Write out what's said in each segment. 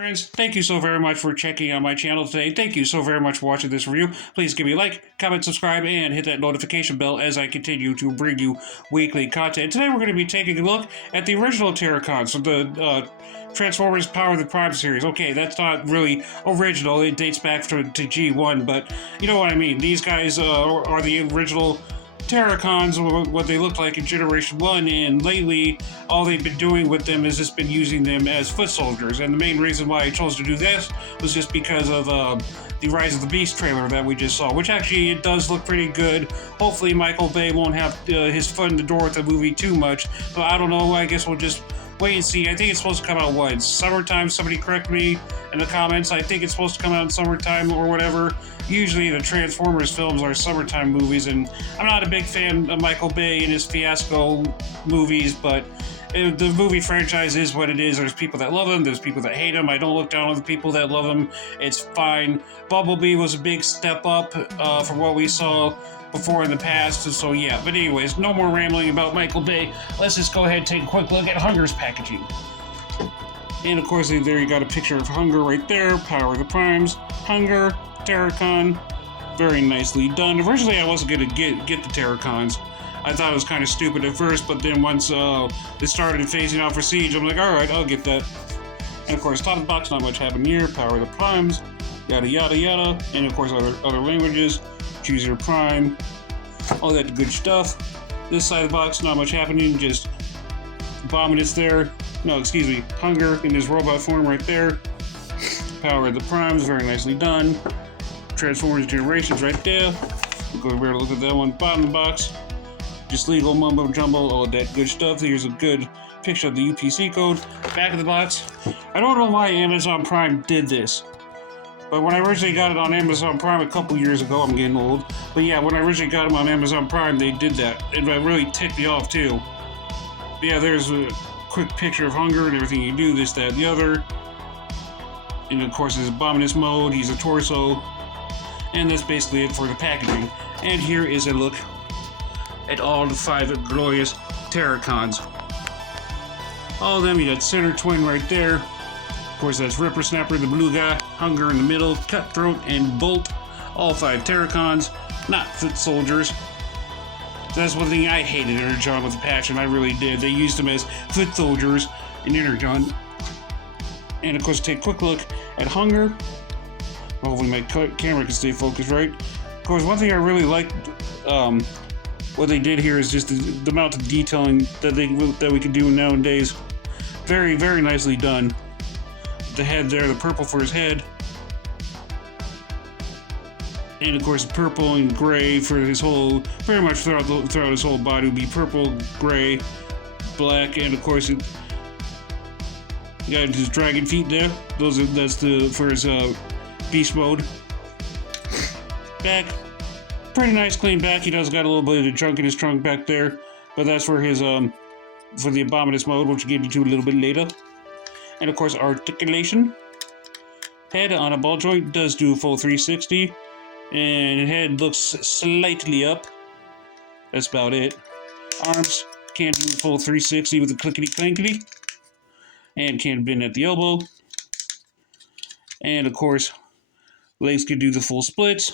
Friends, thank you so very much for checking out my channel today. Thank you so very much for watching this review. Please give me a like, comment, subscribe, and hit that notification bell as I continue to bring you weekly content. Today we're going to be taking a look at the original terrorcons from the Transformers Power of the Prime series. Okay, that's not really original. It dates back to G1, but you know what I mean. These guys are the original terrorcons, what they looked like in Generation 1, and lately all they've been doing with them is just been using them as foot soldiers. And the main reason why I chose to do this was just because of the Rise of the Beast trailer that we just saw, which actually it does look pretty good. Hopefully Michael Bay won't have his foot in the door with the movie too much, but I don't know. I guess we'll just wait and see. I think it's supposed to come out once. Summertime, somebody correct me in the comments. I think it's supposed to come out in summertime or whatever. Usually the Transformers films are summertime movies, and I'm not a big fan of Michael Bay and his fiasco movies, but the movie franchise is what it is. There's people that love him, there's people that hate him. I don't look down on the people that love him. It's fine. Bumblebee was a big step up from what we saw before in the past, so yeah. But anyways, no more rambling about Michael Bay. Let's just go ahead and take a quick look at hun-grrr's packaging. And of course, there you got a picture of hun-grrr right there, Power of the Primes, hun-grrrr, Terrorcon, very nicely done. Originally, I wasn't going to get the Terrorcons. I thought it was kind of stupid at first, but then once they started phasing out for Siege, I'm like, alright, I'll get that. And of course, top of the box, not much happened here. Power of the Primes, yada yada yada. And of course, other languages. Choose your prime, all that good stuff. This side of the box, not much happening, just abominus there. No, excuse me, hun-grrrr in his robot form right there. Power of the Primes, very nicely done. Transformers Generations right there. Go over to look at that one. Bottom of the box, just legal mumbo jumbo, all of that good stuff. Here's a good picture of the UPC code. Back of the box. I don't know why Amazon Prime did this, but when I originally got it on Amazon Prime a couple years ago, I'm getting old, but yeah, when I originally got them on Amazon Prime, they did that, and it really ticked me off too. But yeah, there's a quick picture of hun-grrrr and everything you do, this, that, and the other. And of course, his abominus mode, he's a torso. And that's basically it for the packaging. And here is a look at all the 5 glorious terrorcons. All of them, you got center twin right there. Of course, that's Ripper Snapper, the blue guy, hun-grrrr in the middle, Cutthroat, and Bolt. All 5 terrorcons, not foot soldiers. So that's one thing I hated Energon with a passion, I really did. They used them as foot soldiers in Energon. And of course, take a quick look at hun-grrrr. Hopefully my camera can stay focused right. Of course, one thing I really liked, what they did here is just the amount of detailing that we can do nowadays. Very, very nicely done. The head there, the purple for his head. And of course, purple and gray for his whole, very much throughout his whole body would be purple, gray, black, and of course, you got his dragon feet there. That's for his beast mode. Back, pretty nice clean back. He does got a little bit of junk in his trunk back there, but that's for his for the abominus mode, which we'll get into a little bit later. And of course, articulation. Head on a ball joint does do a full 360, and head looks slightly up. That's about it. Arms can't do a full 360 with a clickety clankety, and can't bend at the elbow. And of course, legs can do the full splits.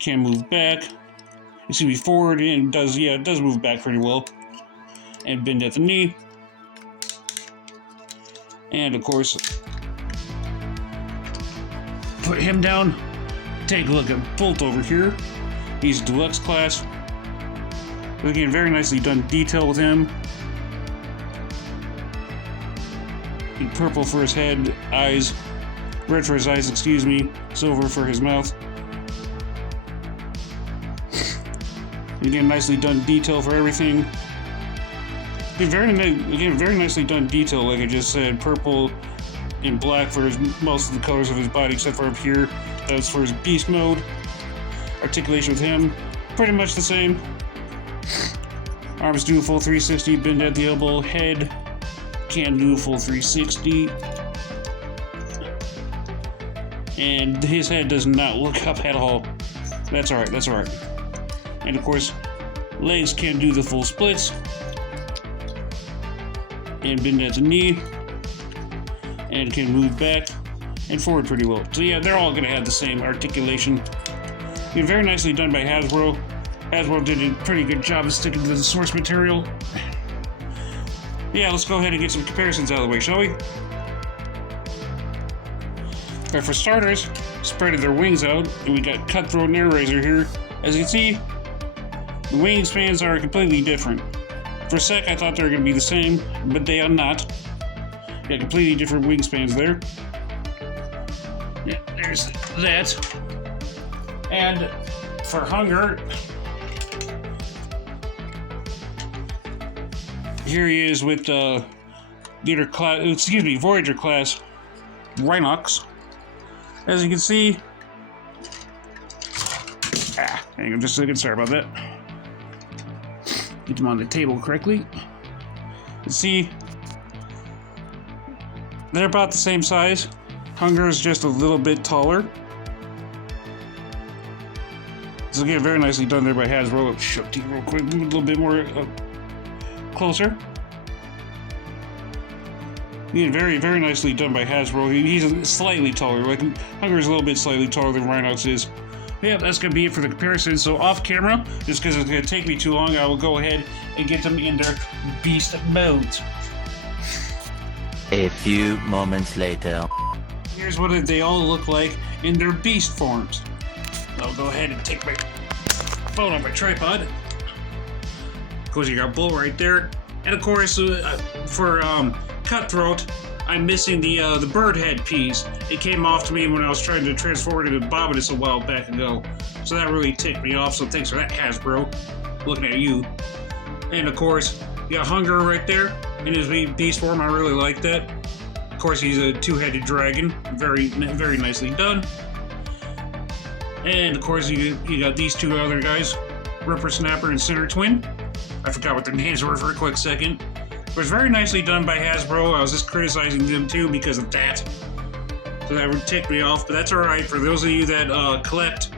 Can move back. Excuse me, forward, and it does move back pretty well. And bend at the knee. And of course, put him down. Take a look at Bolt over here. He's deluxe class. Again, very nicely done detail with him. In purple for his head, eyes. Red for his eyes, excuse me. Silver for his mouth. Again, nicely done detail for everything. Again, very nicely done detail, like I just said. Purple and black for most of the colors of his body, except for up here. That's for his beast mode. Articulation with him, pretty much the same. Arms do a full 360, bend at the elbow. Head can do a full 360. And his head does not look up at all. That's alright, that's alright. And of course, legs can do the full splits. And bend at the knee. and can move back and forward pretty well. So yeah, they're all going to have the same articulation. Very nicely done by Hasbro. Hasbro did a pretty good job of sticking to the source material. Yeah, let's go ahead and get some comparisons out of the way, shall we? Alright, for starters, spreading their wings out, and we got Cutthroat and Airazor here. As you can see, the wingspans are completely different. For a sec, I thought they were going to be the same, but they are not. Got completely different wingspans there. Yeah, there's that. And for hun-grrr, here he is with Voyager class Rhinox. As you can see, hang on just a second, sorry about that. Get them on the table correctly. You see, they're about the same size. hun-grrr is just a little bit taller. So again, very nicely done there by Hasbro. Show it to you real quick, move a little bit more closer. Again, very, very nicely done by Hasbro. He's slightly taller. Like hun-grrr is a little bit slightly taller than Rhinox is. Yeah, that's gonna be it for the comparison. So off camera, just because it's gonna take me too long, I will go ahead and get them in their beast modes. A few moments later. Here's what they all look like in their beast forms. I'll go ahead and take my phone off my tripod. Of course, you got Bull right there, and of course, for Cutthroat, I'm missing the bird head piece. It came off to me when I was trying to transform it into abominus a while back ago, so that really ticked me off. So thanks for that, Hasbro. Looking at you. And of course, you got hun-grrr right there in his beast form. I really like that. Of course, he's a two-headed dragon. Very, very nicely done. And of course, you got these two other guys, Rippersnapper and Center Twin. I forgot what their names were for a quick second. It was very nicely done by Hasbro. I was just criticizing them too because of that. So that would tick me off, but that's alright. For those of you that collect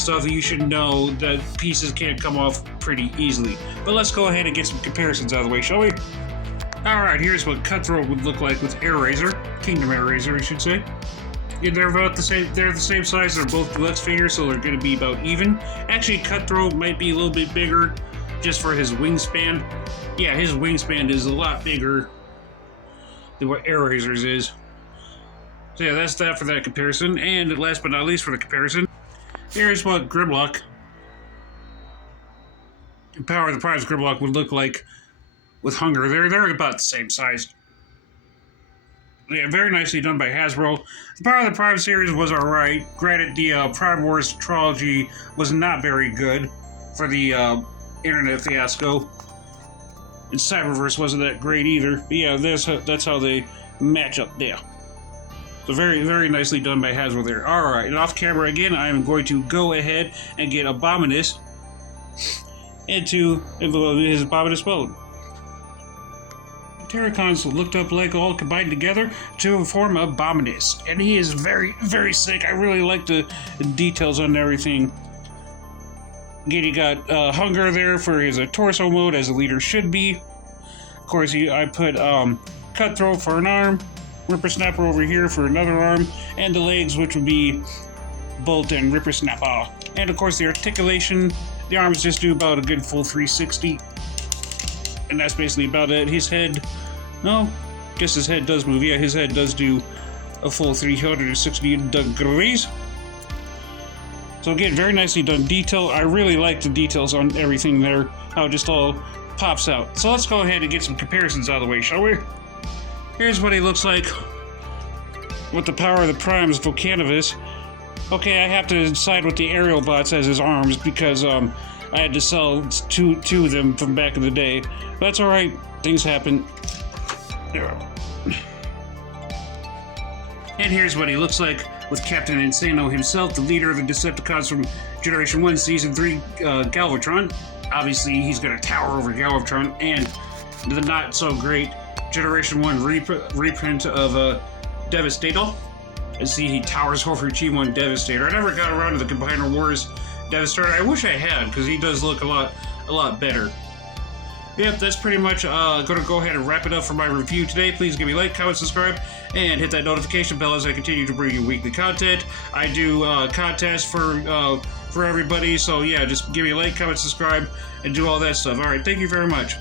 stuff, you should know that pieces can't come off pretty easily. But let's go ahead and get some comparisons out of the way, shall we? Alright, here's what Cutthroat would look like with Airazor. Kingdom Airazor, I should say. Yeah, they're about the same. They're the same size. They're both deluxe figures, so they're going to be about even. Actually, Cutthroat might be a little bit bigger, just for his wingspan. Yeah, his wingspan is a lot bigger than what Airazor's is. So yeah, that's that for that comparison. And last but not least for the comparison, here's what Grimlock, Power of the Primes Grimlock would look like with hun-grrr. They're about the same size. Yeah, very nicely done by Hasbro. The Power of the Prime series was alright. Granted, the Prime Wars trilogy was not very good for the internet fiasco. And Cyberverse wasn't that great either. But yeah, that's how they match up there. So very, very nicely done by Hasbro there. Alright, and off camera again, I am going to go ahead and get Abominus into his Abominus mode. Terrorcons looked up like all combined together to form Abominus, and he is very, very sick. I really like the details on everything. Again, you got hun-grrr there for his torso mode, as a leader should be. Of course, I put Cutthroat for an arm, Rippersnapper over here for another arm, and the legs, which would be Bolt and Rippersnapper. And of course, the articulation, the arms just do about a good full 360. And that's basically about it. His head, no, guess his head does move. Yeah, his head does do a full 360 degrees. So again, very nicely done detail. I really like the details on everything there, how it just all pops out. So let's go ahead and get some comparisons out of the way, shall we? Here's what he looks like with the Power of the Primes Volcanivis. Okay, I have to side with the aerial bots as his arms because I had to sell two of them from back in the day. But that's alright, things happen. And here's what he looks like with Captain Insano himself, the leader of the Decepticons from Generation 1 Season 3 Galvatron. Obviously, he's going to tower over Galvatron, and the not-so-great Generation 1 reprint of Devastator. And see, he towers over G1 Devastator. I never got around to the Combiner Wars Devastator. I wish I had, because he does look a lot better. Yep, that's pretty much going to go ahead and wrap it up for my review today. Please give me a like, comment, subscribe, and hit that notification bell as I continue to bring you weekly content. I do contests for everybody, so yeah, just give me a like, comment, subscribe, and do all that stuff. All right, thank you very much.